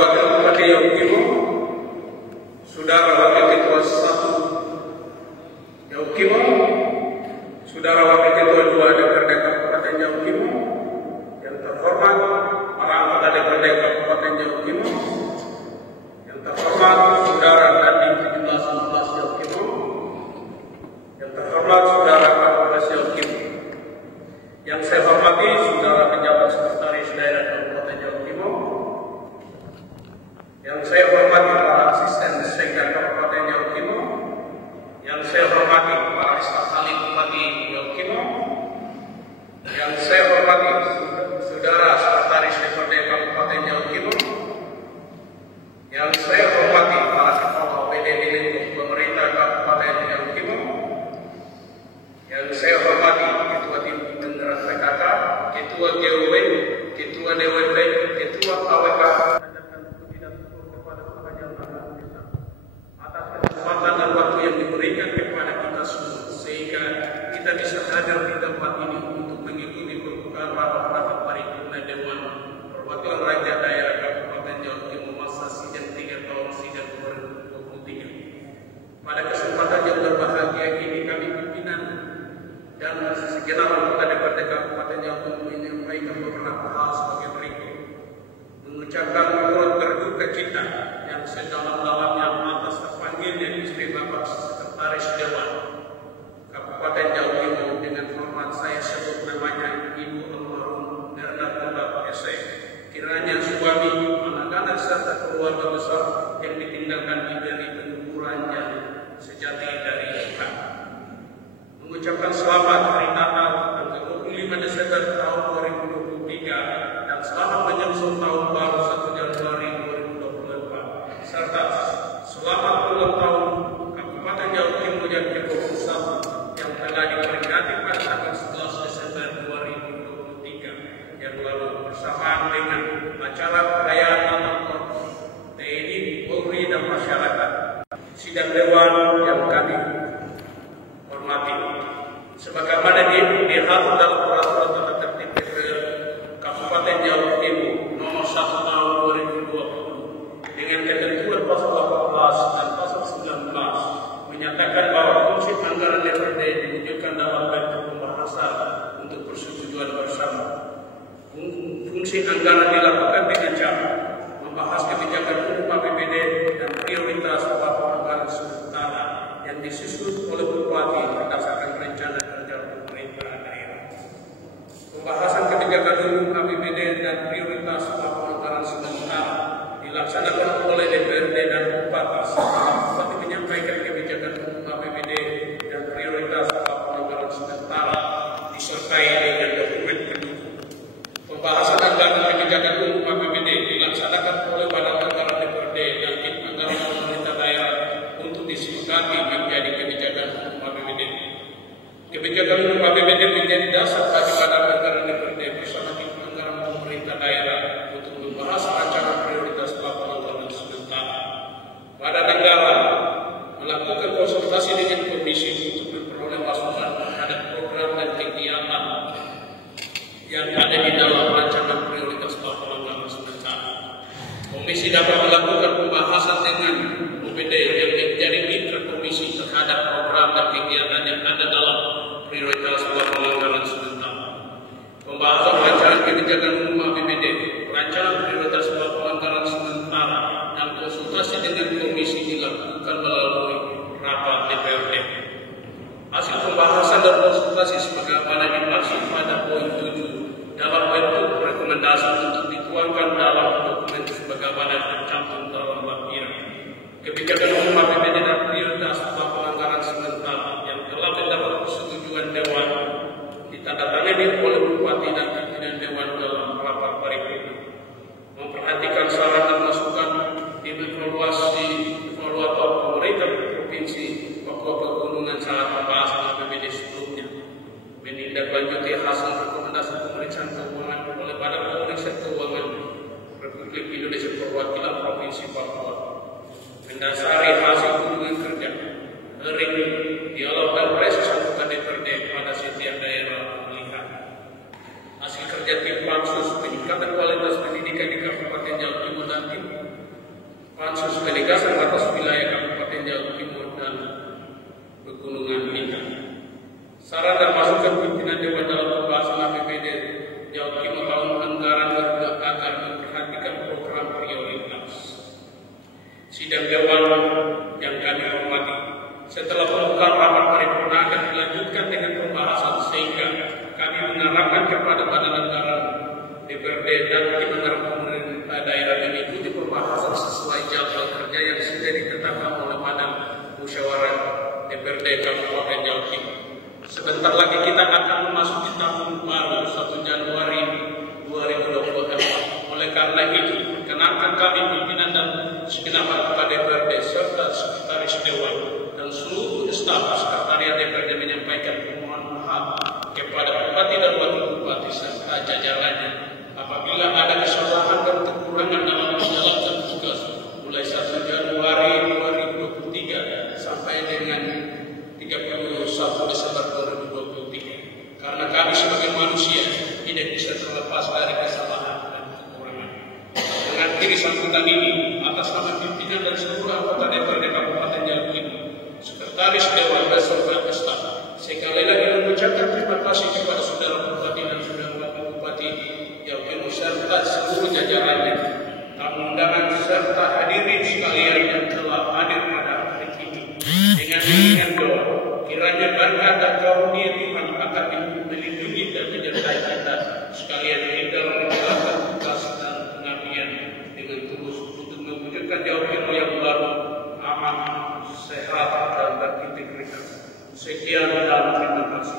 Wakil Bupati Riau Timur, Saudara Wakil Ketua 1 Riau Timur, Saudara Wakil Ketua 2 DPRD Kabupaten Riau Timur, yang terhormat para anggota DPRD Kabupaten Riau Timur, yang terhormat Saudara Dandim 1711 Riau Timur, yang terhormat Saudara Kapolres Riau Timur, yang saya hormati Saudara Pejabat Sekretaris Daerah Kabupaten Riau Timur, yang saya hormati para asisten Sekda Kabupaten Riau Timur, yang saya hormati para staf ahli Bupati Riau Timur, yang saya hormati Saudara Sekretaris DPRD Kabupaten Riau Timur, yang saya hormati para kepala OPD di lingkup pemerintah Kabupaten Riau Timur, yang saya hormati Ketua Tim Penggerak PKK, Ketua GOW, Ketua DWP, Ketua AWK, atas kesempatan dan waktu yang diberikan kepada kita semua, sehingga kita bisa hadir di tempat ini untuk mengikuti pembukaan rapat paripurna Dewan Perwakilan Rakyat Daerah Kabupaten Riau Timur masa sidang 3 tahun sidang 2023. Pada kesempatan yang berbahagia ini, kami pimpinan dan segenap anggota DPRD Kabupaten Riau Timur menyampaikan beberapa hal sebagai berikut. Mengucapkan turut berduka cita yang sedalam-dalamnya atas terpanggilnya istri Bapak Sekretaris Dewan Kabupaten Riau Timur, dengan hormat saya sebut namanya Ibu Almarhum Erna Pondap S.E. Kiranya suami, anak-anak serta keluarga besar yang ditinggalkan diberi penghiburannya sejati dari Tuhan. Mengucapkan selamat Hari Natal tanggal 25 Desember tahun 2023 dan selamat menyusul tahun baru 1 Januari 2024, serta selamat ulang tahun Kabupaten Riau Timur yang ke-21 yang telah diperingati pada tanggal 11 Desember 2023 yang lalu, bersamaan dengan acara perayaan Natal TNI, Polri dan masyarakat. Sidang Dewan yang kami hormati, sebagaimana diatur dalam peraturan tata tertib DPR Kabupaten Riau Timur nomor 1 tahun 2020 dengan ketentuan pasal 18 dan pasal 19 menyatakan bahwa fungsi anggaran DPRD diwujudkan dalam bentuk pembahasan untuk persetujuan bersama. Fungsi anggaran dilakukan dengan cara membahas kebijakan umum APBD dan prioritas beberapa anggaran sementara yang disusun oleh Bupati berdasarkan rencana kerja pemerintah daerah. Pembahasan kebijakan umum APBD dan prioritas beberapa anggaran sementara dilaksanakan oleh DPRD dan Bupati setelah Bupati menyampaikan kebijakan umum APBD dan prioritas beberapa anggaran sementara disertai dengan dokumen pendukung. Pembahasan anggaran kebijakan umum APBD dilaksanakan oleh Badan Anggaran DPRD dan Tim Anggaran Pemerintah Daerah untuk disepakati menjadi kebijakan umum APBD. Kebijakan umum APBD menjadi dasar bagi Badan Anggaran DPRD bersama Tim Anggaran Pemerintah Daerah untuk membahas rancangan prioritas laporan anggaran sementara. Badan Anggaran melakukan konsultasi dengan Komisi untuk memperoleh masukan terhadap program dan kegiatan yang ada di dalam rancangan prioritas laporan anggaran sementara. Komisi dapat melakukan pembahasan dengan OPD yang menjadi mitra komisi terhadap program dan kegiatan yang ada dalam prioritas laporan anggaran sementara. Pembahasan rancangan kebijakan umum APBD, rancangan prioritas laporan anggaran sementara, dan konsultasi dengan komisi dilakukan melalui rapat DPRD. Hasil pembahasan dan konsultasi sebagaimana dimaksud pada poin 7 dalam bentuk rekomendasi untuk dituangkan dalam dokumen sebagaimana tercantum dalam lampiran kebijakan umum APBD dan prioritas laporan anggaran sementara yang telah mendapat persetujuan Dewan, ditandatangani oleh Bupati dan pimpinan Dewan dalam rapat paripurna. Memperhatikan saran dan masukan dievaluasi evaluator pemerintah provinsi Papua Pegunungan saat pembahasan APBD sebelumnya. Menindaklanjuti hasil rekomendasi pemeriksaan keuangan oleh Badan Pemeriksa Keuangan Republik Indonesia Perwakilan Provinsi Papua. Mendasari hasil kunjungan kerja, hearing, dialog dan reses anggota DPRD pada setiap daerah pemilihan. Hasil kerja tim pansus peningkatan kualitas pendidikan di Kabupaten Riau Timur dan Timur Pansus Penegasan Batas Wilayah Kabupaten Jawa Timur dan Pegunungan Bintang. Saran dan masukan pimpinan Dewan dalam pembahasan APBD Jawa Timur tahun anggaran agar memperhatikan program prioritas. Sidang Dewan yang kami hormati, setelah pembukaan rapat paripurna akan dilanjutkan dengan pembahasan sehingga kami mengarahkan kepada Badan Anggaran DPRD dan tim anggaran pemerintah daerah mengikuti pembahasan sesuai jadwal kerja yang sudah ditetapkan oleh Badan Musyawarah DPRD Kabupaten Jawa Timur. Sebentar lagi kita akan memasuki tahun baru 1 Januari 2024. Oleh karena itu, perkenankan kami pimpinan dan segenap anggota DPRD serta sekretaris Dewan dan seluruh staf sekretariat DPRD menyampaikan permohonan maaf kepada Bupati dan Wakil Bupati serta jajarannya apabila ada kesalahan dan kekurangan dalam menjalankan tugas mulai 1 Januari 2023 sampai dengan 31 Desember 2023. Karena kami sebagai manusia tidak bisa terlepas dari kesalahan dan kekurangan. Dengan diri sambutan ini, atas nama pimpinan dan seluruh anggota DPRD Kabupaten Jawa Timur, Sekretaris Dewan dan seluruh staf, sekali lagi mengucapkan terima kasih kepada saudara Bupati dan saudara Wakil Bupati Jawa Timur serta seluruh jajarannya, tamu undangan serta hadirin sekalian yang telah hadir pada hari ini. Dengan mengingat doa, kiranya berkat dan karunia Tuhan akan melindungi dan menyertai kita sekalian di dalam menjalankan tugas dan pengabdian dengan tulus untuk mewujudkan Jawa Timur yang baru, aman, sehat dan berintegritas. Sekian dan terima kasih.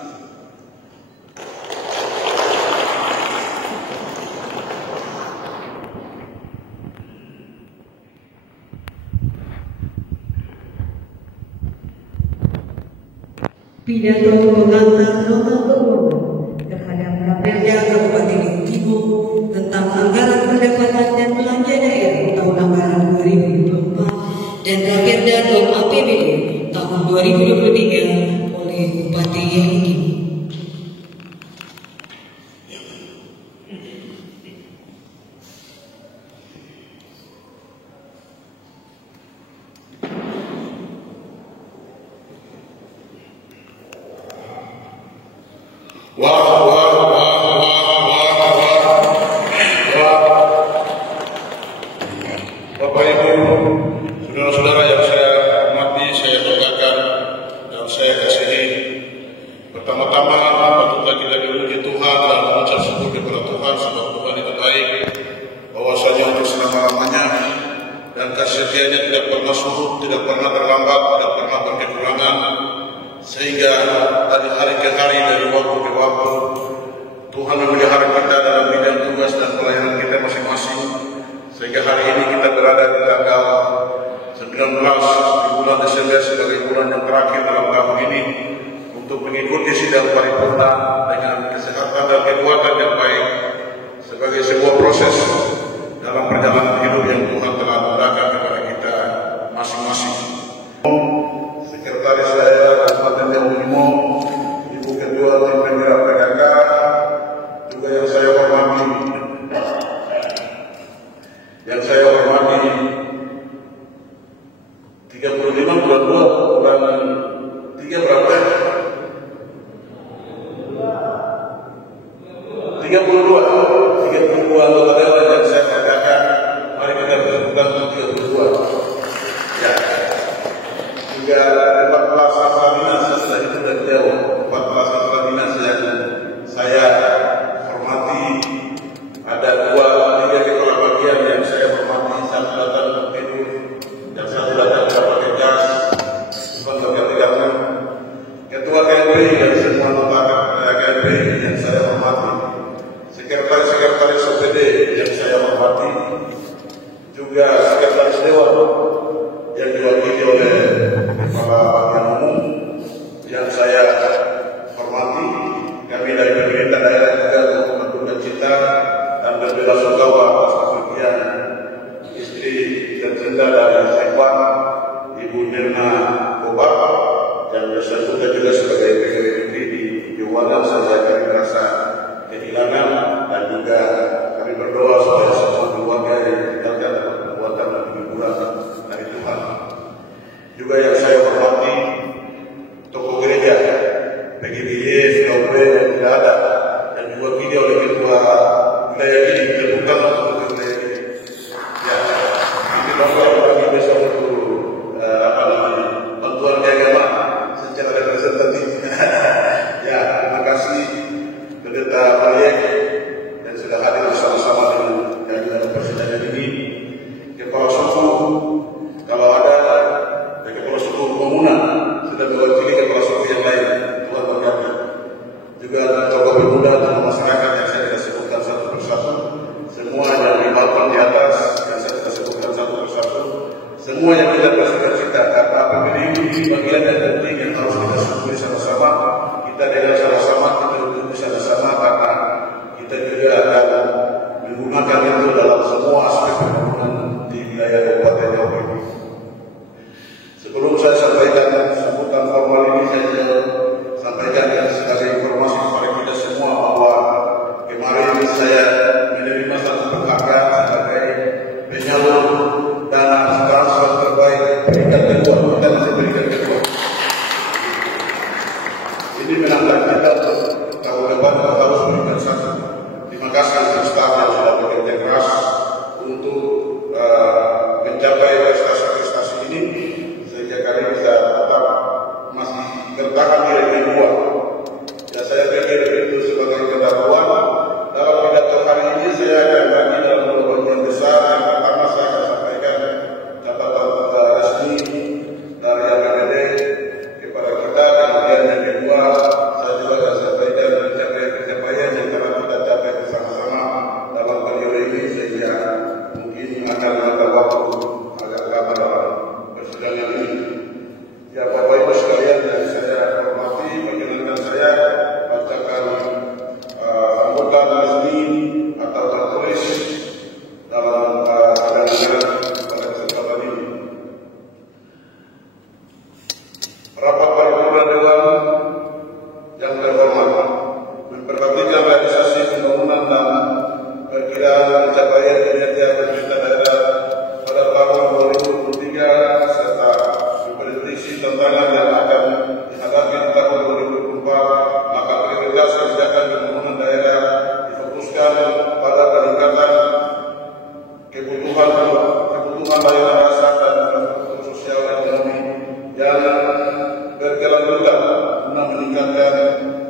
Pidato pengantar nota permohonan terhadap Raperda Kabupaten Jawa Timur tentang anggaran pendapatan dan belanja daerah tahun anggaran 2024 dan Raperda dan APBD tahun 2023 oleh Bupati Jawa Timur. Bapak Ibu, saudara-saudara yang saya hormati, saya banggakan dan saya kasihi. Pertama-tama patutlah kita dipuji Tuhan dan mengucap syukur kepada Tuhan sebab Tuhan itu baik, bahwasanya untuk selama-lamanya dan kasih setianya tidak pernah surut, tidak pernah terlambat, tidak pernah berkekurangan, sehingga dari hari ke hari, dari waktu ke waktu, Tuhan memelihara kita dalam bidang tugas dan pelayanan kita masing-masing, sehingga hari ini kita berada di tanggal 19 di bulan Desember sebagai bulan yang terakhir dalam tahun ini untuk mengikuti sidang paripurna dengan kesehatan dan kekuatan yang baik sebagai sebuah proses dalam perjalanan hidup yang Tuhan telah mudahkan kepada kita masing-masing. Sekretaris Daerah Kabupaten Jawa Timur, Ibu Ketua Tim Penggerak PKK, juga yang saya hormati, anggota dewan yang saya katakan, mari kita berbuka untuk 32. Ya. Juga 14 kepala dinas setelah itu dari jauh, 14 kepala dinas yang saya hormati. Ada 2-3 kepala bagian yang saya hormati, satu datang tidur dan satu datang pakai jas, bukan berganti-ganti. Ketua KLP dan semua anggota KLP yang saya hormati, sekretaris OPD yang saya hormati, juga sekretaris dewan yang diwakili oleh kepala bagian umum yang saya hormati. Kami dari pemerintah daerah juga mengaturkan cita dan berbela-sungkawa atas kepergian istri tercinta dari Saipan, Ibu Nirna Kobar, yang bersangkutan juga sebagai pegawai negeri di Jawa. Saya kami merasa kehilangan dan juga kami berdoa supaya semua keluarga yang ditinggalkan dapat kekuatan dan hiburan semua yang kita bercita-cita, karena APBD ini bagian dan penting yang harus kita syukuri sama-sama. Kita dengan sama-sama kita duduk bersama-sama karena kita juga akan menggunakan itu dalam semua aspek pembangunan di wilayah Kabupaten Jawa ini. Sebelum saya sampaikan sambutan formal ini, saya sampaikan sebagai informasi kepada kita semua bahwa kemarin saya menerima satu penghargaan sebagai penyalur dana transfer terbaik peringkat kedua. Kita masih peringkat kedua. Ini menantang kita untuk tahun depan kita harus peringkat satu. Terima kasih untuk staf yang sudah bekerja keras untuk mencapai prestasi-prestasi ini sehingga kami bisa tetap masih bertahan di ranking 2. Ya, saya pikir itu sebagai pendahuluan. Dalam pidato hari ini saya akan bagi dalam dua bagian besar. Yang pertama saya akan sampaikan catatan resmi dari APBD kepada kita. Kemudian yang kedua saya juga akan sampaikan pencapaian-pencapaian yang telah kita capai bersama-sama dalam periode ini sehingga mungkin akan memakan waktu agak lama dalam persidangan ini. Ya, Bapak Ibu sekalian yang saya hormati, perkenankan saya bacakan sambutan resmi atau tertulis dalam sidang pada kesempatan ini. Rapat paripurna Dewan yang terhormat, memperhatikan realisasi pembangunan dan perkiraan pencapaian kinerja pemerintah daerah pada tahun 2023 serta memprediksi tantangan yang akan dihadapi di tahun 2024, maka prioritas kebijakan pembangunan daerah difokuskan pada peningkatan kebutuhan layanan dasar dan infrastruktur sosial ekonomi yang berkelanjutan guna meningkatkan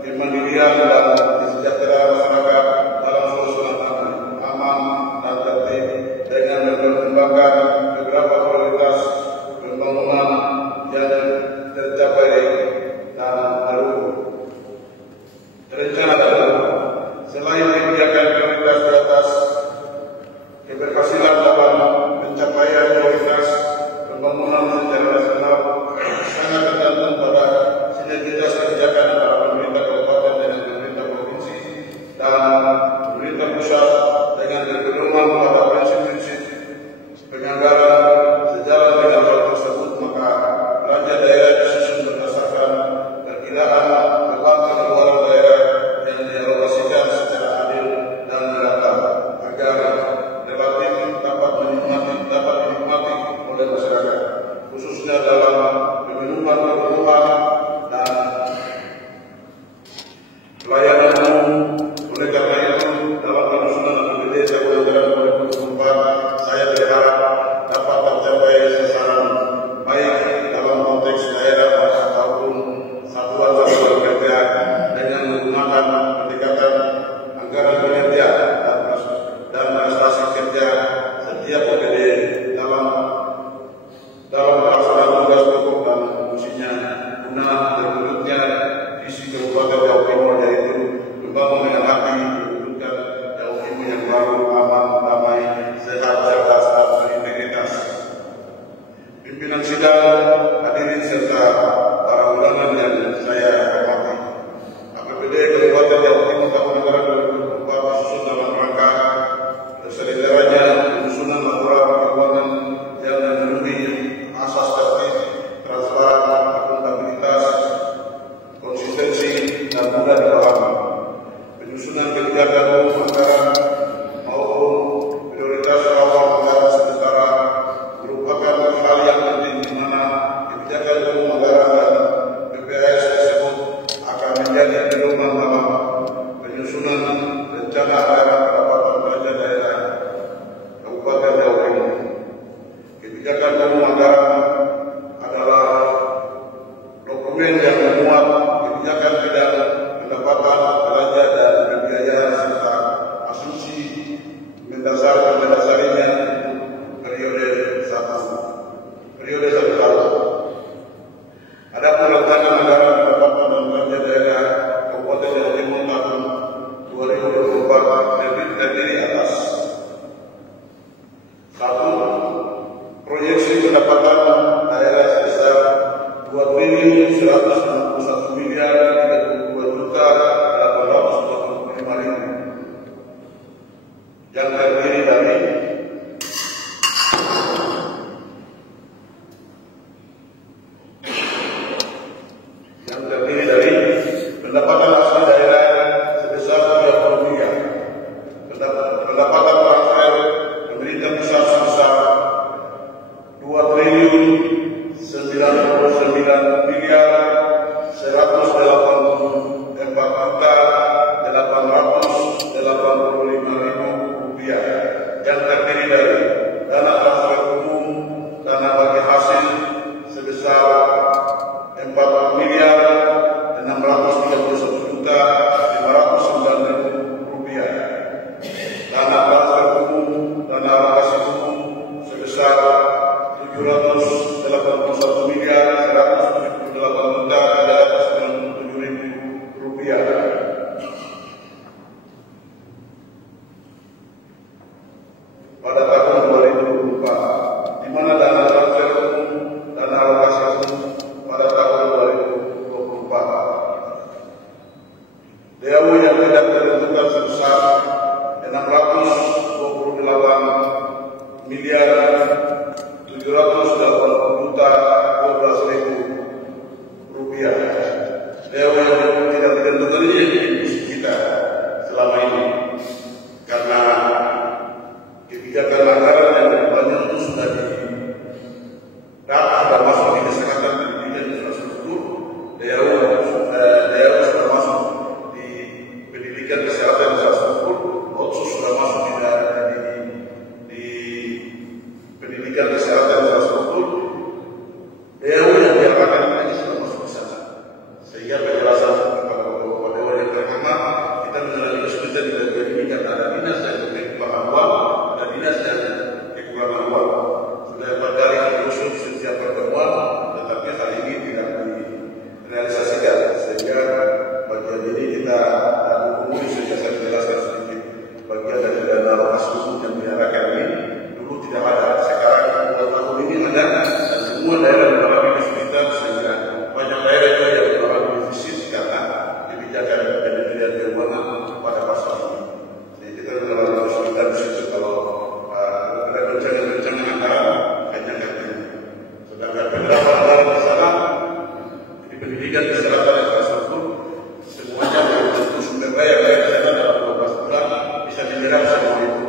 kemandirian dan kesejahteraan masyarakat dalam suasana aman dan tertib dengan mempertimbangkan beberapa prioritas pembangunan yang tercapai dan baru terencana dalam. Selain kebijakan prioritas di atas, keberhasilan dalam pencapaian prioritas pembangunan secara nasional sangat tergantung pada sinergitas kebijakan antara pemerintah kabupaten dengan pemerintah provinsi dan pemerintah pusat dengan berpedoman pada prinsip-prinsip penyanggaran. Sejalan dengan hal tersebut, maka belanja daerah disusun berdasarkan perkiraan beban pengeluaran daerah yang dialokasikan secara adil dan merata agar relatif dapat dinikmati oleh masyarakat, khususnya dalam pemenuhan kebutuhan dan pelayanan umum. Oleh karena itu, dalam penyusunan APBD tahun anggaran 2024, saya berharap dapat tercapai sasaran baik dalam konteks daerah maupun satuan-satuan kerja dengan menggunakan pendekatan anggaran kinerja dan prestasi kerja setiap APBD dalam pelaksanaan tugas pokok dan fungsinya guna terwujudnya visi Kabupaten Jawa Timur, yaitu membangun dengan hati mewujudkan Jawa Timur yang baru, aman, damai, sehat, cerdas, dan berintegritas. Pimpinan sidang, hadirin serta para undangan yang saya hormati, APBD Kabupaten Jawa Timur tahun anggaran 2024 disusun dalam rangka terselenggaranya penyusunan laporan keuangan yang memenuhi asas tertib, transparan, akuntabilitas, konsistensi, dan mudah dipahami. Penyusunan kebijakan anggaran maupun prioritas awal anggaran sementara merupakan hal yang penting di mana kebijakan anggaran dan BPS tersebut akan menjadi pedoman dalam penyusunan rencana anggaran pendapatan belanja daerah Kabupaten Jawa Timur. Kebijakan anggaran adalah dokumen yang memuat kebijakan bidang pendapatan, belanja, dan pembiayaan serta asumsi mendasarinya periode satu tahun. Adapun rancangan anggaran pendapatan dan belanja daerah Kabupaten Jawa Timur tahun 2024 terdiri atas 1. Proyeksi pendapatan daerah sebesar 2.161.845.000 yang terdiri dari pendapatan asli daerah sebesar 30 miliar, pendapatan transfer pemerintah pusat sebesar 2.994.885.000 yang terdiri dari dana transfer umum, dana bagi hasil sebesar 4.631.509.000 rupiah, dana transfer umum, dana alokasi umum sebesar 711.178.397.000 rupiah. Pada tahun 2024, di mana dana transfer umum, dana alokasi umum pada tahun 2024 DAU yang tidak ditentukan sebesar 680.780.012.000 rupiah. DAU yang tidak ditentukan ini yang kita selama ini karena kebijakan anggaran yang banyak itu sudah masuk di kesehatan, pendidikan, infrastruktur. DAU sudah masuk di pendidikan, kesehatan, infrastruktur. Otsus sudah masuk di pendidikan, kesehatan, infrastruktur. DAU yang diarahkan ini sudah masuk ke sana. Sehingga penjelasan kepada Bapak Dewan yang terhormat, kita menjalani kesulitan di bagian ini karena ada dinas yang kekurangan uang, ada dinas yang kekurangan uang. Sudah berdari diusung setiap pertemuan, tetapi hal ini tidak direalisasikan. Sehingga bagian ini kita hubungi sehingga saya menjelaskan sedikit. Bagian dari dana alokasi umum yang diarahkan ini dulu tidak ada. Sekarang 2 tahun ini ada dan semua daerah mengalami kesulitan sehingga banyak daerah juga yang mengalami defisit karena kebijakan Kementerian Keuangan pada pasal ini. Jadi kita mengalami kesulitan di situ kalau ada rencana anggaran hanya ini. Sedangkan penerapan anggaran di sana di pendidikan, kesehatan, infrastruktur semuanya belum tentu sumber daya di sana dalam 12 bulan bisa dinyerap semua itu.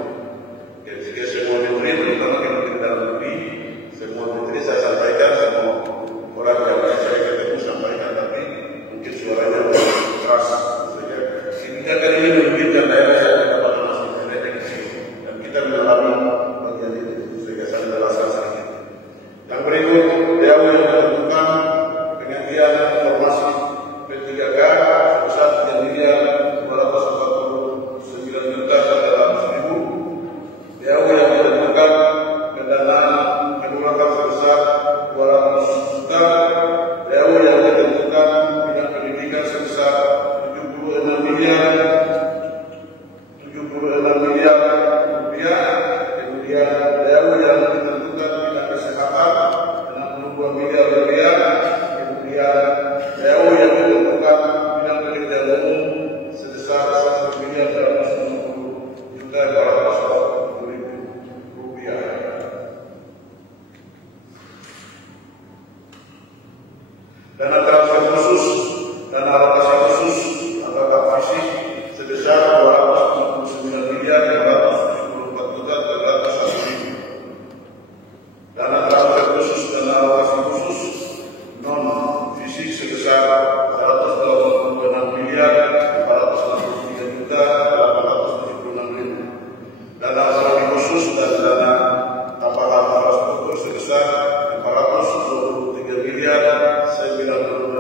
Jadi semua menteri, terutama Kementerian Dalam Negeri, semua menteri saya sampaikan, semua orang yang saya ketemu sampaikan, tapi mungkin suaranya belum keras. Kebijakan ini merugikan daerah yang pendapatan masuk daerah yang kecil dan kita mengalami bagian itu. Sehingga saya menjelaskan sedikit. Yang berikut, DAU yang menentukan penggantian informasi P3K sebesar 3.249.800.000. DAU yang menentukan pendanaan kelurahan sebesar 200 juta. DAU yang menentukan bidang pendidikan sebesar 76 miliar rupiah. Kemudian DAU yang ditentukan bidang kesehatan 62 miliar rupiah. Kemudian DAU yang ditentukan bidang pekerjaan umum sebesar 1.250.240.000 rupiah. Dana transfer khusus, dana alokasi khusus anggaran fisik sebesar 269.874.301.000. Dana transfer khusus, dana alokasi khusus non fisik sebesar 180.463.876.000. Dana alokasi khusus dan dana tambahan infrastruktur sebesar 423.900.000.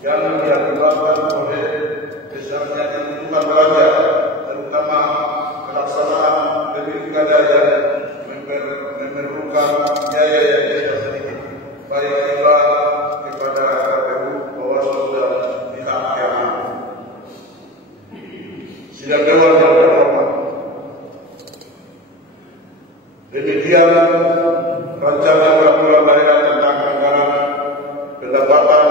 yang diakibatkan oleh besarnya kebutuhan belanja, terutama pelaksanaan pilkada yang memerlukan biaya yang tidak sedikit, baik imbal kepada KPU, Bawaslu dan pihak yang lain. Sidang Dewan yang terhormat, demikian rancangan peraturan daerah tentang anggaran pendapatan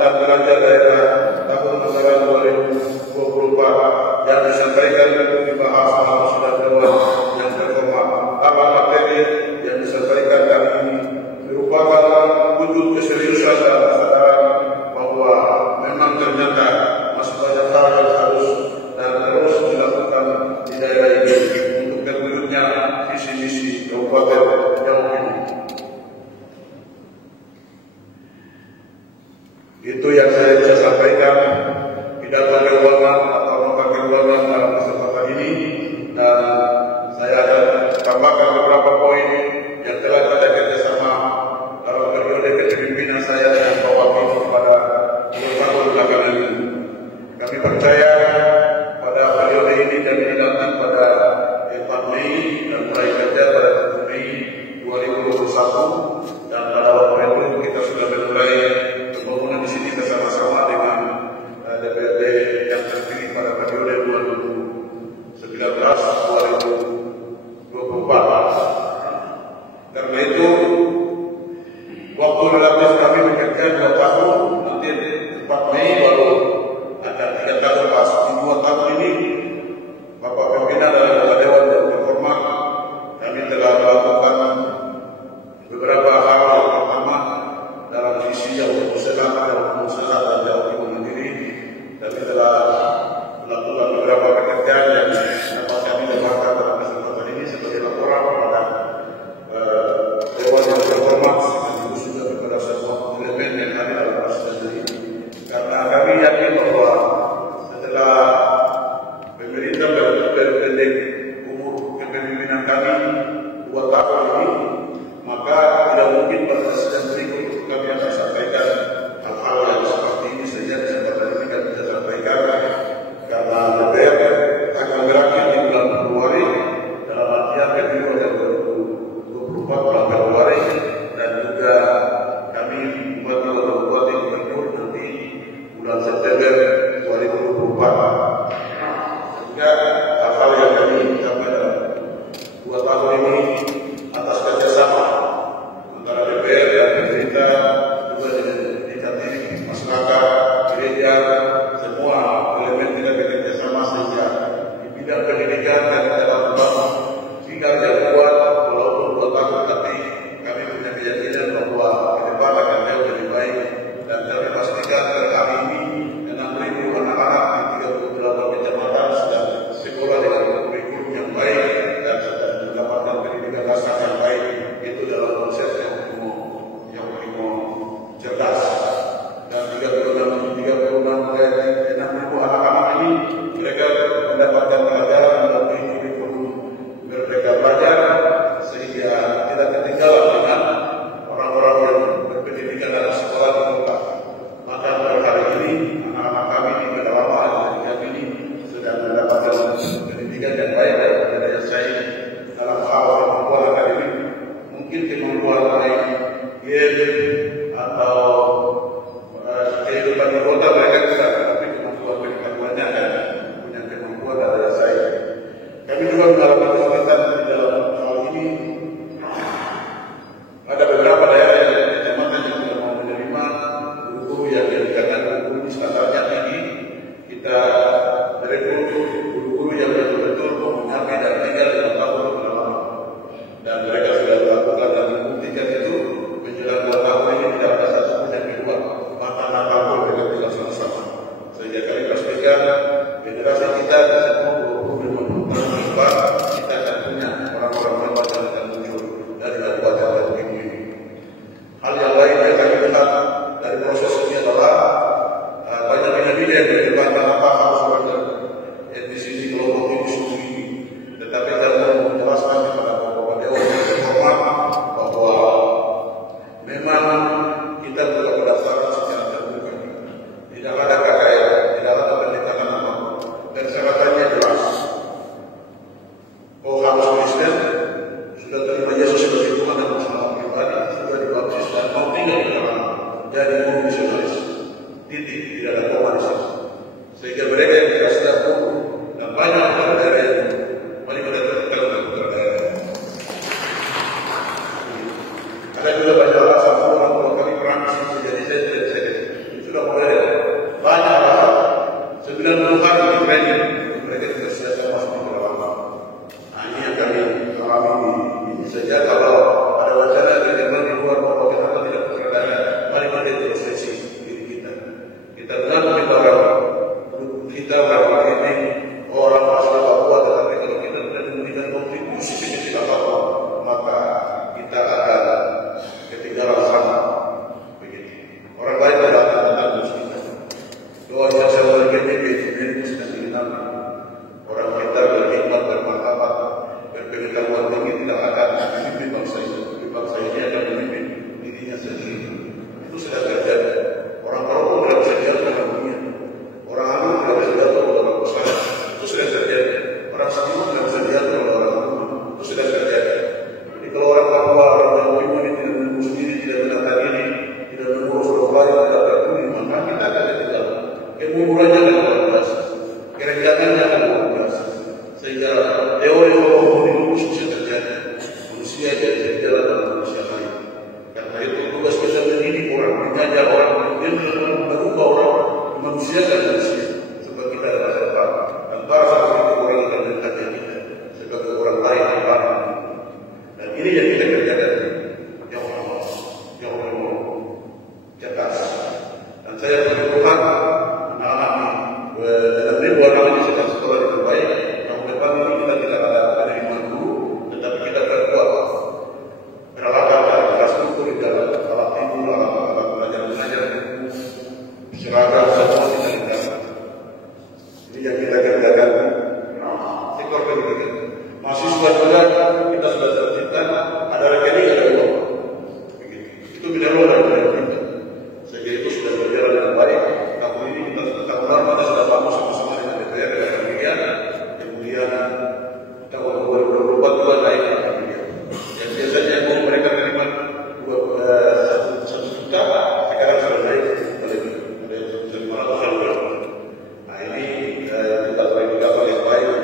dan belanja daerah tahun anggaran 2024 yang disampaikan dan dibahas oleh Sidang Dewan yang terhormat. Apa materi yang disampaikan kali ini merupakan wujud keseriusan dan kesadaran bahwa memang ternyata masih banyak hal yang harus dan terus dilakukan di daerah ini untuk terwujudnya visi-misi Kabupaten Jawa ini. Itu yang saya bisa sampaikan pidato keuangan atau nota keuangan dalam kesempatan ini. Sehingga hal-hal yang kami capai dalam 2 tahun ini atas kerjasama antara DPR dan pemerintah, juga dengan tingkat ini masyarakat, gereja, semua elemen kita bekerjasama sehingga di bidang pendidikan dan pengetahuan tinggal yang kuat walaupun 2 tahun, tapi kami punya keyakinan bahwa ke depan akan jauh lebih baik, dan kami pastikan kami ini 6.000 anak-anak di 38 kecamatan sedang sekolah dengan kurikulum yang baik dan sedang mendapatkan pendidikan dasar yang baik, itu dalam proses yang cerdas. Dan 36 anak-anak ini mereka mendapatkan pelajaran melalui kurikulum Merdeka Belajar sehingga tidak ketinggalan dengan orang-orang yang berpendidikan dalam sekolah di kota. Maka pada hari ini anak-anak kami di pedalaman dan ini sudah mendapatkan pendidikan yang baik dan yang saya dalam hal kemampuan akademik, mungkin kemampuan baik atau kehidupan di kota mereka bisa, tapi kemampuan pengetahuannya dan punya kemampuan dari saya. Kami juga mengalami kesulitan di dalam hal ini. Ada beberapa daerah yang kecamatan yang tidak mau menerima guru-guru yang dikatakan guru standarnya tinggi. Kita merekrut guru-guru yang betul-betul mengabdi dan tinggal di tahun pengalaman, dan mereka sudah melakukan dan membuktikan itu menjelang 2 tahun ini tidak ada satu pun yang keluar mata-mata mereka tinggal sama-sama, sehingga kami pastikan generasi kita dan semua guru-guru berubah, kita akan punya orang-orang hebat yang akan muncul dari kabupaten ini. Hal yang lain yang kami lihat dari proses ini adalah banyak bina-bina yang berdebat kenapa harus ada etnisisi kelompok ini suku ini, tetapi kalau menjelaskan kepada Bapak Dewan yang terhormat bahwa memang kita telah berdasarkan secara terbuka, tidak ada KKN, tidak ada pendekatan apapun, dan syaratannya jelas. Oh, harus Kristen, sudah terima Yesus sebagai Tuhan dan Tuhan pribadi, sudah dibaptis dan mau tinggal di dalam, jadi guru misionaris. Titik, tidak ada koma di sini. Sehingga mereka yang dikasih aku dan banyak dari daerah yang paling mudah terkenal dengan putra daerah. Ada juga banyak alasan orang kalau kami perang di sini, jadi saya itu sudah mulai banyak alasan. 90 hari di training, mereka tidak siap masuk di dalam. Nah, ini yang kami alami ini saja. Kalau ada wacana kegiatan di luar bahwa kita tidak putra daerah, mari kita introspeksi diri kita. Kita benar kita orang ini orang asal Papua, tetapi kalau kita tidak memberikan kontribusi kecil apapun, maka kita akan ketinggalan sama. Begitu. Orang lain tidak akan tanggung kita. Doa yang saya berikan ini sedang dikenal. Orang kita berhikmat, bermartabat, berpengetahuan tinggi tidak akan memimpin bangsa ini. Bangsa ini akan memimpin dirinya sendiri. Itu sudah terjadi. Orang-orang pun tidak bisa diatur dalam dunia. Orang alim tidak bisa diatur oleh orang besar. Itu sudah terjadi. Orang seniman tidak bisa diatur oleh orang tua. Itu sudah terjadi. Jadi kalau orang Papua, orang Jawa Timur ini tidak menunggu sendiri, tidak menata diri, tidak mengurus domba yang tidak peduli, maka kita akan ketinggalan. Kemundurannya akan luar biasa, kerenggangannya akan luar biasa. Sehingga teori bahwa itu bisa terjadi. Manusia jadi jalan dalam manusia lain. Karena itu tugas kita mendidik orang, mengajar orang, dan merubah orang, memanusiakan manusia. Sebab kita adalah serta antara satu itu orang yang mendekatkan kita sebagai orang lain yang lain. Dan ini yang kita kerjakan. Yang Allah, yang Allah, cerdas. Dan saya berdoa anak-anak dalam ribuan orang ini sedang sekolah dengan baik. Tahun depan ini kita tidak ada penerimaan guru, tetapi kita berbuat peralatan dan infrastruktur di dalam alat tidur, alat belajar mengajar, seragam semua kita lihat. Ini yang kita kerjakan. Sektor pendidikan, mahasiswa juga kita sudah tercipta, ada rekening, ada uang. Begitu. Itu tidak luar dari kita. Sehingga itu sudah berjalan dengan baik. Tahun ini kita tahun lalu kita sudah bangun sama-sama dengan DPR dan kemudian tahun 2024 juga naik kemudian. Yang biasanya uang mereka terima 1 juta, sekarang sudah naik lebih dari 500 ribu. Nah ini kita beri yang baik.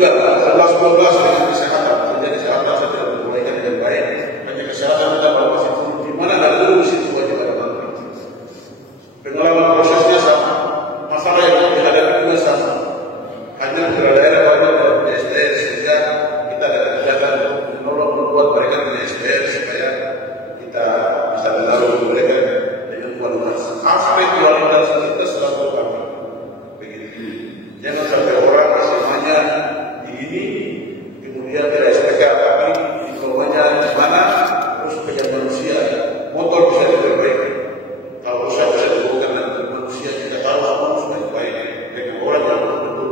juga 11-12 dengan kesehatan. Jadi kesehatan saya tidak memulaikan dengan baik. Hanya kesehatan kita bawa situ. Di mana ada dulu situ wajib ada bantuan. Pengalaman prosesnya sama. Masalah yang dihadapi juga sama. Hanya daerah banyak di SDR sehingga kita ada kebijakan menolong membuat mereka punya SDR supaya kita bisa menolong mereka dengan kualitas. Aspek kualitas kita selalu utama. Begitu. Jangan sampai orang semuanya begini, kemudian tidak SPK tapi diplomanya di mana, terus kerja manusia. Motor bisa diperbaiki. Kalau usaha bisa dilakukan dengan manusia kita harus baik-baik dengan orang yang betul-betul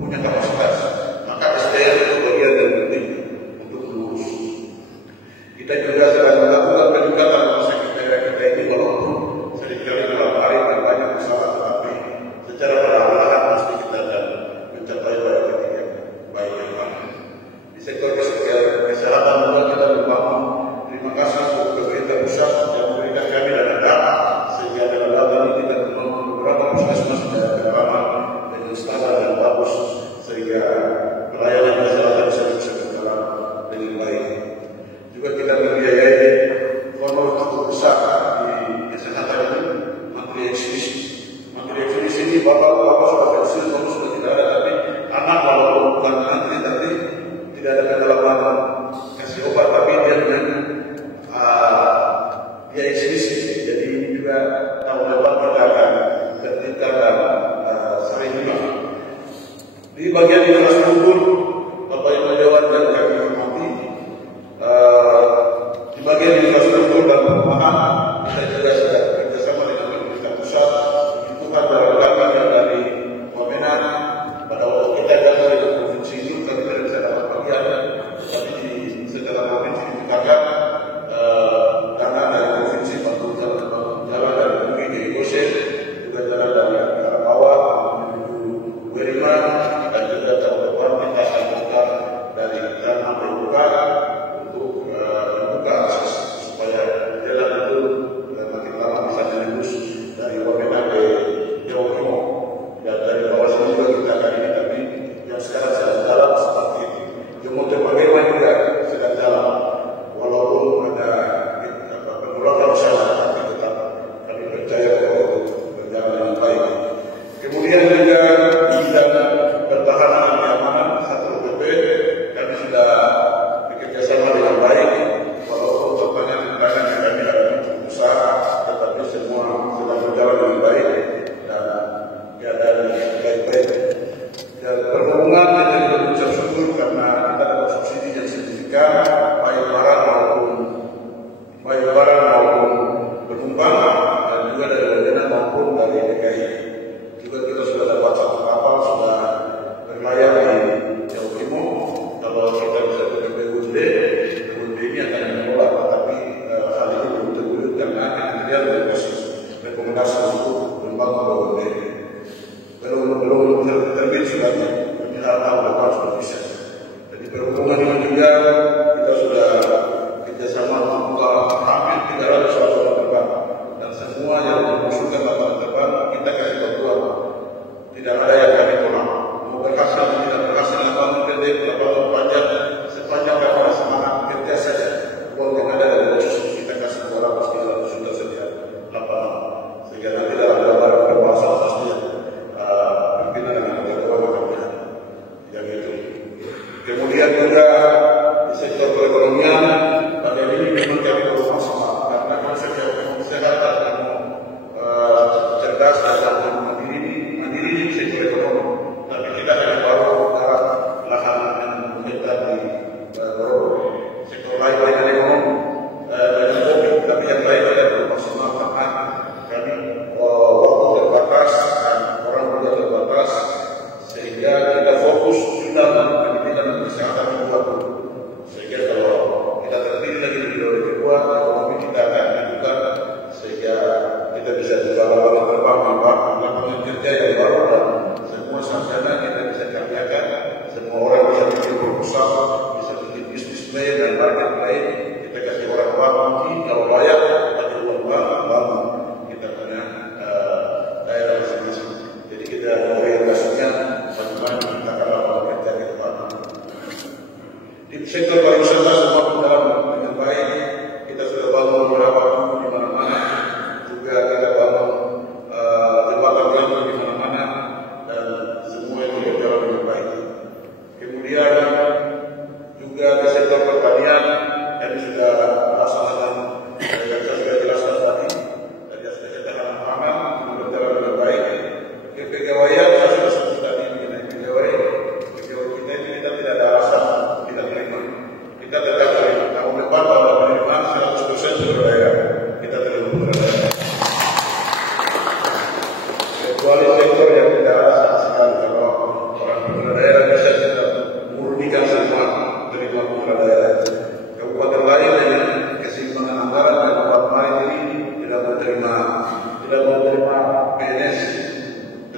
punya kapasitas. Maka SDM itu bagian yang penting untuk lurus. Kita juga sedang melakukan peningkatan rumah sakit daerah kita ini walaupun seringkali dalam hari banyak masalah, tetapi secara perlahan-lahan pasti kita akan mencapai titik yang baik yang mana. Di sektor kesehatan juga kita membangun. Terima kasih untuk pemerintah pusat yang memberikan kami dana sehingga dengan dana ini kita membangun beberapa puskesmas di daerah pedalaman dengan standar yang bagus sehingga pelayanan kesehatan bisa berjalan dengan baik. Juga kita membiayai honor cukup besar di kesehatan ini, Menteri Eksekusi. Menteri Eksekusi ini bapak sudah pensiun, bapak sudah tidak ada, tapi anak walaupun bukan menteri tapi tidak ada kedalaman kasih obat, tapi dia dengan dia eksekusi. Jadi ini juga tahun depan kita akan tertibkan dan sering juga. Di bagian infrastruktur, Bapak Ibu Dewan dan kami hormati, di bagian infrastruktur dan perumahan kita juga sudah bekerjasama dengan pemerintah pusat. Itu kan berangkat yang dari Wamena. Pada waktu kita datang dari provinsi itu kami tidak bisa dapat bagian, tapi di setelah provinsi diberikan dana dari provinsi bantu jalan dari Bukit ke Goshen, juga jalan dari Karawang menuju Werima, dan juga tahun depan kita akan buka dari dana terbuka untuk membuka akses supaya jalan itu makin lama bisa menembus dari Wamena ke Jawa Timur. Dan dari kawasan juga kita akan ini, tapi yang sekarang sedang jalan seperti itu. Jumlah Terbagaiman juga sedang jalan, walaupun ada pengurangan usaha, tapi tetap kami percaya bahwa itu berjalan dengan baik. Kemudian juga di bidang pertahanan dan keamanan Satpol PP kami sudah bekerjasama dengan baik, walaupun tantangan yang kami hadapi cukup besar, tetapi semua sedang berjalan dengan baik dan keadaan baik-baik. Dan perhubungan kita juga berucap syukur karena kita dapat subsidi yang signifikan, baik barang maupun penumpang, dan juga dari Wamena maupun dari DKI. Juga kita sudah dapat satu kapal sudah berlayar di Jawa Timur. Kalau kita bisa ke BUMD ini akan menolak, tapi hal ini belum terwujud karena kementerian berkasih rekomendasi untuk membangun BUMD. Belum terbit suratnya, kami harap dapat sudah bisa. Jadi perhubungan ini juga kita sudah kerjasama membuka hampir 300 lapangan terbang, dan semua yang mengusulkan lapangan terbang kita kasih bantuan. Tidak ada yang kami tolak. Mau berhasil tidak berhasil lapangan pendek, lapangan panjang, sepanjang kapal semangat kerja saja. Uang yang ada dari khusus kita kasih 200 sudah sedia lapangan, sehingga nanti dalam gambar pembahasan pasti pimpinan dengan ketua bekerja yang itu. Kemudian juga di sektor perekonomian, bagian ini memang kami perlu masalah karena konsep kesehatan cerdas dan mandiri di sektor ekonomi kepegawaian saya sudah sebut tadi mengenai pegawai kita ini kita tidak ada alasan tidak terima. Kita tetap terima. Tahun depan kalau penerimaan 100% seluruh daerah kita terima daerah. Kecuali sektor yang tidak ada sekali kalau orang kepala daerah bisa kita murnikan semua terima kepala daerah. Kabupaten lain dengan keseimbangan anggaran dan kabupaten lain ini tidak menerima PNS.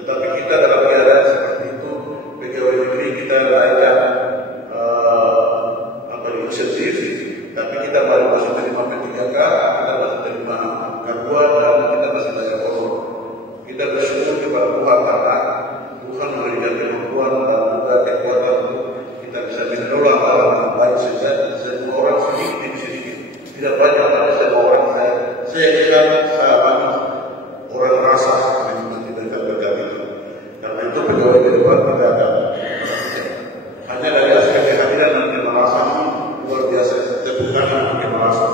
Tetapi kita dalam keadaan seperti itu, pegawai negeri kita naikkan insentif, tapi kita baru masih terima P3K, kita masih terima K2 dan kita masih banyak kolom. Kita bersyukur kepada Tuhan karena Tuhan memberikan kemampuan dan juga kekuatan untuk kita bisa mengelola alam yang baik saja. Semua orang sedikit, tidak banyak, tapi semua orang saya kira sahabat orang rasa menikmati berkat-berkat itu. Karena itu pegawai ke depan kita akan hanya dari aspek kehadiran dan kemarasan luar biasa. Tepuk tangan untuk kemarasan.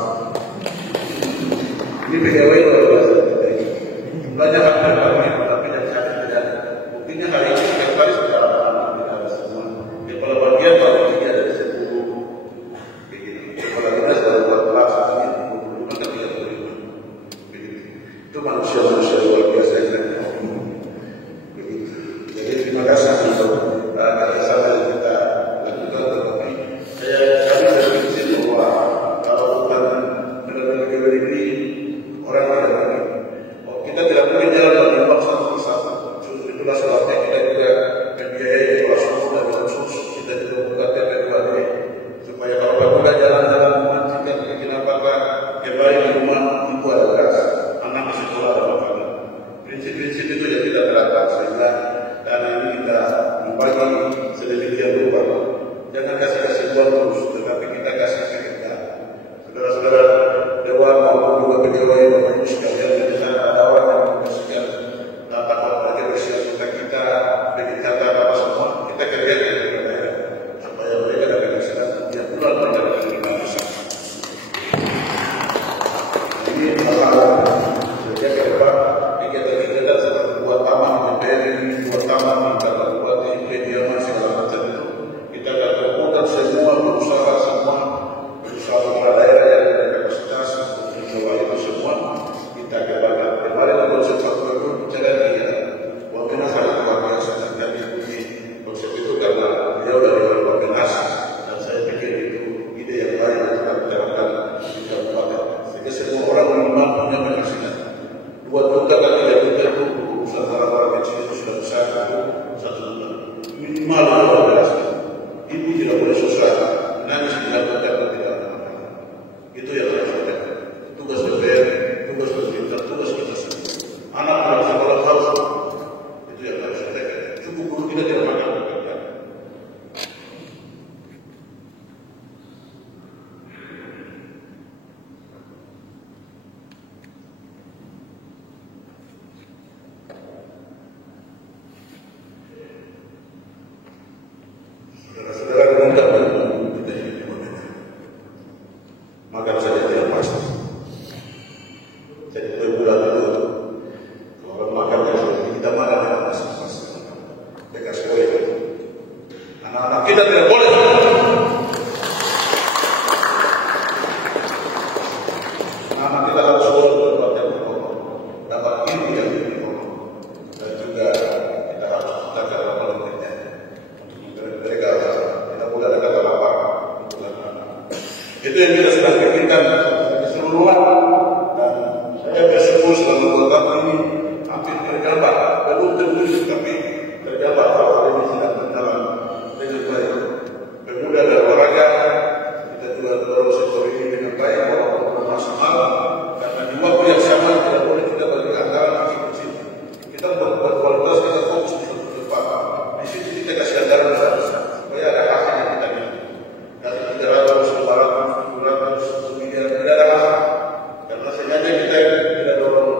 Ini pegawai luar biasa. Jumlahnya hampir ramai, tapi yang saya tidak ada. Buktinya hari ini setiap kali secara tidak ada semua. Kepala bagian baru 3 dari 10. Kepala dinas baru 14, maka 35. Itu manusia-manusia luar biasa yang kita begitu. Jadi terima kasih untuk kerjasama yang kita lakukan. Tetapi kami berprinsip bahwa kalau bukan benar-benar pegawai negeri orang tidak lagi. Kita tidak mungkin jalan berimbang satu persatu. Itulah sebabnya kita juga membiayai kelas umum dan khusus. Kita juga buka TP2D supaya kalau bapak jalan-jalan memancingkan bikin apa-apa kembali di rumah ibu ada gas, anak di sekolah ada makanan. Prinsip-prinsip itu yang tidak terletak sehingga dana ini kita membagi sedemikian rupa. Jangan kasih uang terus, tetapi kita kasih kerja. Saudara-saudara dewan maupun juga pegawai bapak ibu sekalian, di sana ada orang yang membersihkan tata kota kebersihan kita, bikin kata apa semua kita kerjakan di daerah supaya mereka dapat kesehatan tiap bulan mereka dapat menerima besar. Ini masalah sejak ke depan kegiatan-kegiatan seperti buat taman MPR ini, buat taman kita buat di Kediaman segala macam itu kita akan terputar semua berusaha kepala daerah yang ada kapasitas untuk mencoba itu semua kita kembangkan. Kemarin konsep waktu itu bicara dia Wapenas sangat luar biasa dan kami ikuti konsep itu karena beliau dari Wapenas dan saya pikir itu ide yang baik untuk kita terapkan di kabupaten sehingga semua orang minimal punya penghasilan 2 juta dan 3 juta itu urusan orang-orang kecil itu sudah besar itu 1 juta minimal luar biasa. Ibu tidak boleh susah nangis di dalam dan tidak. Itu yang harus kita tugas DPR, tugas pemerintah, tugas kita sendiri. Anak dalam sekolah harus itu yang harus kita. Cukup guru kita tidak makan bekerja. Saudara-saudara minta bantuan kita hidup di mana? Makan saja tidak pasti. Jadi berbulan itu kalau makan kita makan dengan pasti. Dekat sekali. Anak-anak kita tidak boleh. Anak-anak kita harus boleh berbuat yang berpokok, dapat ilmu yang berpokok, dan juga kita harus menjaga lapangnya untuk mereka tidak boleh ada kata lapar. Itu yang kita sedang pikirkan keseluruhan dan saya bersyukur selama 2 tahun ini hampir tergambar belum terwujud tapi tergambar kalau hari ini sedang berjalan dengan baik. Pemuda dan olahraga kita juga dorong sektor ini dengan baik walaupun maksimal karena di waktu yang sama tidak boleh kita bagi anggaran kecil. Kita membuat kualitas kita fokus di depan. Di situ kita kasih anggaran besar-besar supaya ada hasil yang kita miliki. Dari 300, 400, 700 miliar tidak ada masalah. Karena sengaja kita tidak dorong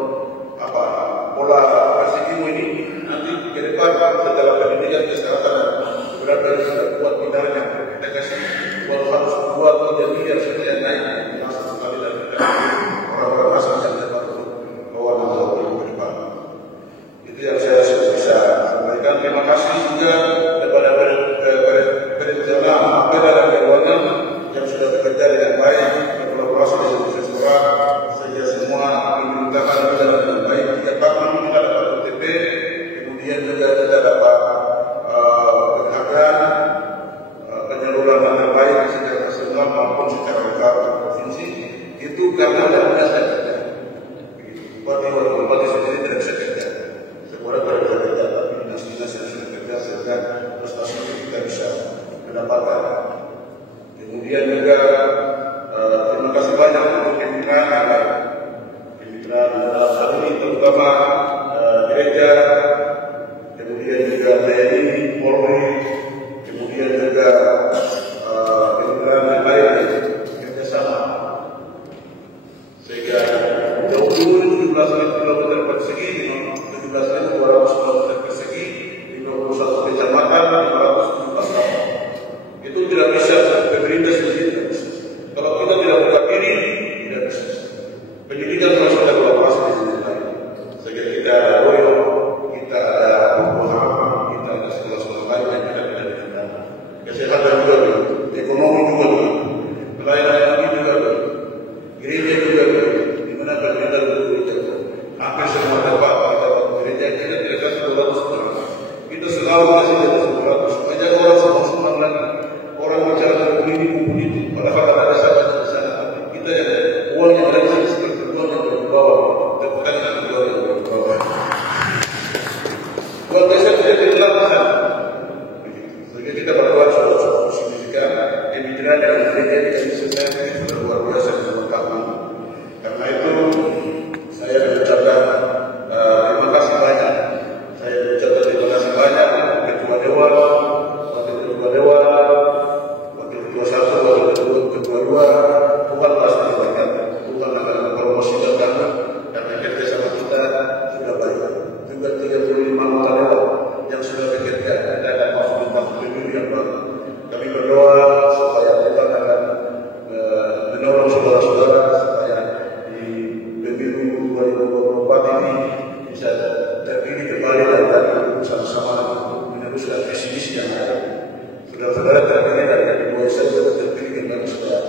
pola pasikimu ini nanti ke depan setelah pendidikan kesehatan berapa yang sudah kuat minarnya kita kasih walau harus 2-3 miliar supaya naik masa sekali dan kita orang-orang masa yang dapat bawa nama ke depan. Itu yang saya bisa dapat penghargaan penyaluran yang terbaik secara nasional maupun secara lokal provinsi itu karena ada saya kerja. Bupati sendiri tidak bisa kerja, semua orang tidak bisa kerja, tapi dinas-dinas yang sudah kerja sehingga prestasi itu kita bisa mendapatkan. Kemudian juga terima kasih banyak untuk pimpinan dalam hal ini terutama gereja, kemudian juga TNI, Polri, kemudian juga pimpinan yang lain kerjasama sehingga jauh dulu 17.000 km persegi, 17.200 km persegi, 51 kecamatan, 517 desa. Itu tidak bisa pemerintah sendiri tidak bisa. Kalau kita tidak buka diri tidak bisa. Pendidikan harus ada kolaborasi di sini lain. Sehingga kita ada Royo, kita ada Muhammad, kita ada sekolah-sekolah lain yang kita tidak dikenal. Kesehatan juga begitu, ekonomi juga begitu, pelayanan kami juga begitu, gereja juga begitu. Di mana pemerintah dulu itu hampir semua tempat kita gereja kita tidak kasih 200 orang. Kita selalu kasih 200. Supaya orang senang-senang lagi. Orang bicara tentang ini itu, padahal ada sahabat di sana. Kita yang uang yang ada di sini seperti uang yang berbawa, bukan uang yang berbawa. Buat desa tidak terlalu sehingga kita berdoa suatu signifikan pemikiran yang terjadi di Indonesia sudah luar biasa dalam tahun. Karena itu saya mengucapkan terima kasih banyak. Saya mengucapkan terima kasih banyak ketua dewan, wakil ketua dewan, wakil ketua satu, wakil ketua dua, Tuhan pasti banyak. Tuhan akan mempromosi dan karena kerjasama kita sudah baik. Juga 35 anggota dewan yang sudah bekerja dan akan masuk yang baru. Kami berdoa supaya Tuhan akan menolong saudara-saudara supaya di pemilu 2024 ini bisa terpilih kembali dan bersama-sama untuk meneruskan visi misi yang ada. Saudara-saudara terpilih dan yang kedua saja terpilih kembali supaya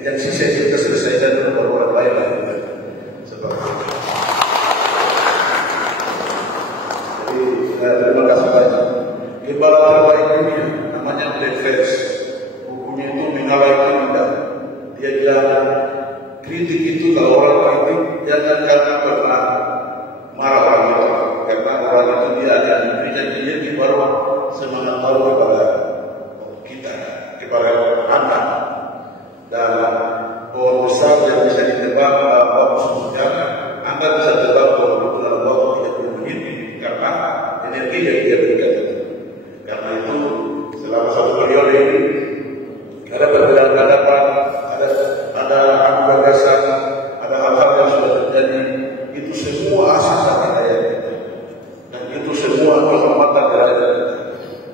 yang sisa kita selesaikan dengan orang lain lagi. Sebab terima kasih banyak. Gembala terbaik dunia namanya Black Face. Bukunya itu mengalai indah. Dia bilang kritik itu kalau orang kritik jangan pernah marah orang itu, karena orang itu dia akan memberikan energi baru, semangat baru kepada kita, kepada anak. Dan pohon besar yang bisa ditebang waktu sejam, Anda bisa tebang pohon itu dalam waktu 30 menit karena energi yang dia berikan. Karena itu selama satu periode ini ada perbedaan pendapat, ada gagasan, ada hal-hal yang sudah terjadi. Itu semua asal dari rakyat kita, dan itu semua kehormatan rakyat kita.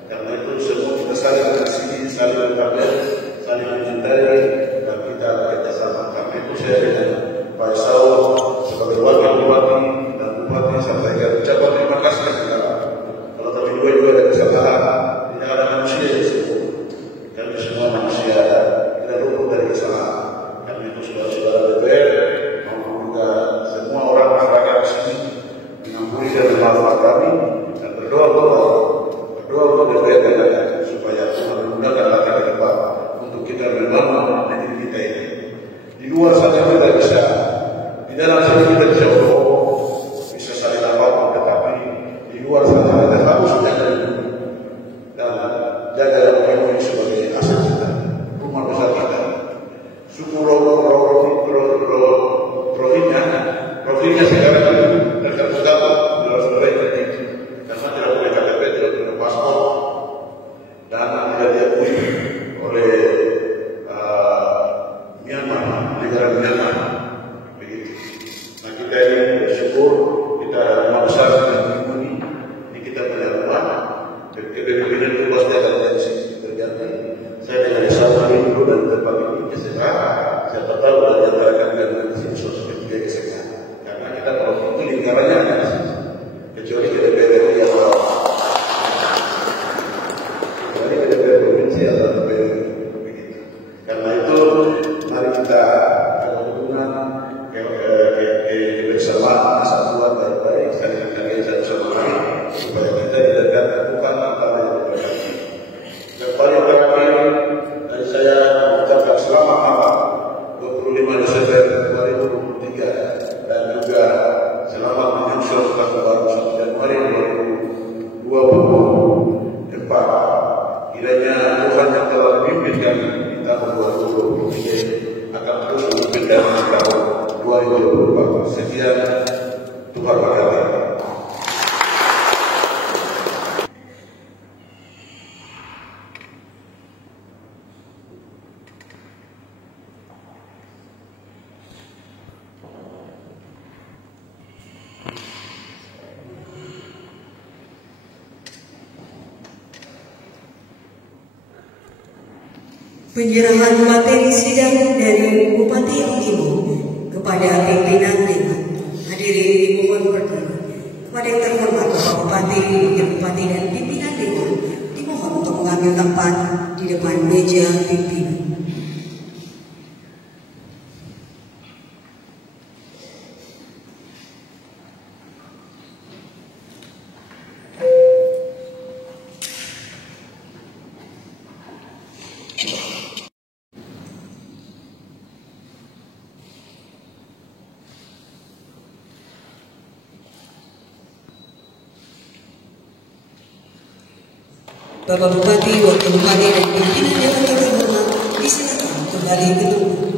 Karena itu semua kita saling mengasihi, saling menghargai, saling mencintai, dan kita bekerjasama. Karena itu saya dengan Pak Saul sebagai wakil bupati dan bupati sampaikan ucapan terima kasih segala. Kalau kami juga ada kesalahan, tidak ada manusia yang sempurna. Kami semua manusia, kita luput dari kesalahan. Kami itu saudara-saudara DPR, maupun juga semua orang masyarakat di sini mengampuni dan memaafkan kami dan berdoa untuk DPR dan rakyat supaya Tuhan menggunakan langkah ke depan untuk kita membangun negeri kita ini. Di luar sana kita bisa, di dalam sana kita bisa bisa saling apapun, tetapi di luar sana kita harus jaga dan jaga yang ini sebagai aset kita, rumah besar kita. Suku Rohingya sekarang itu tergabung dalam saudara tadi karena tidak punya KTP, tidak punya paspor dan tidak diakui oleh Myanmar, negara Myanmar. Begitu. Nah kita ini bersyukur kita rumah besar dengan ini kita punya rumah. Kepemimpinan itu pasti akan terjadi. Saya dengan sama dulu dan berbagi kesehatan. Siapa tahu ada yang antara kami dan sini sosial juga kesehatan. Karena kita kalau itu lingkarannya ada di sini. Kecuali ke DPR yang bawah. Kecuali ke DPR provinsi atau DPR begitu. Karena itu mari kita ada hubungan kebersamaan, kesatuan baik-baik, saling menghargai satu sama lain supaya kita tidak depan. Kiranya Tuhan yang telah memimpin kami di tahun 2023 akan terus memimpin kami di tahun 2024. Sekian, Tuhan berkati. Penyerahan materi sidang dari Bupati Ibu kepada pimpinan Dewan. Hadirin dimohon berdiri. Kepada yang terhormat Bapak Bupati, Bupati dan pimpinan Dewan dimohon untuk mengambil tempat di depan meja pimpinan. Bapak Bupati, Wakil Bupati, dan pimpinan Dewan yang terhormat disilakan kembali ke tempat.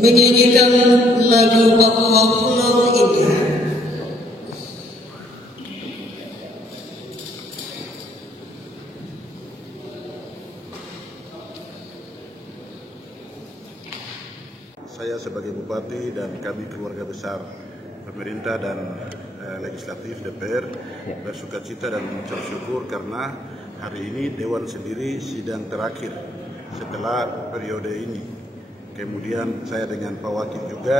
Menyanyikan lagu Papua Pulau Indah. Saya sebagai Bupati dan kami keluarga besar pemerintah dan legislatif DPR bersuka cita dan mengucap syukur karena hari ini Dewan sendiri sidang terakhir setelah periode ini. Kemudian saya dengan Pak Wakil juga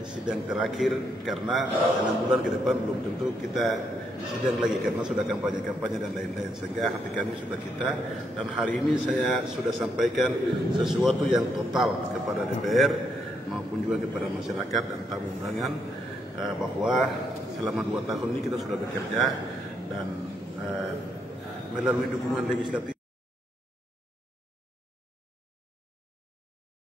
sidang terakhir karena 6 bulan ke depan belum tentu kita sidang lagi karena sudah kampanye-kampanye dan lain-lain, sehingga hati kami sudah kita. Dan hari ini saya sudah sampaikan sesuatu yang total kepada DPR maupun juga kepada masyarakat dan tamu undangan bahwa selama 2 tahun ini kita sudah bekerja dan melalui dukungan legislatif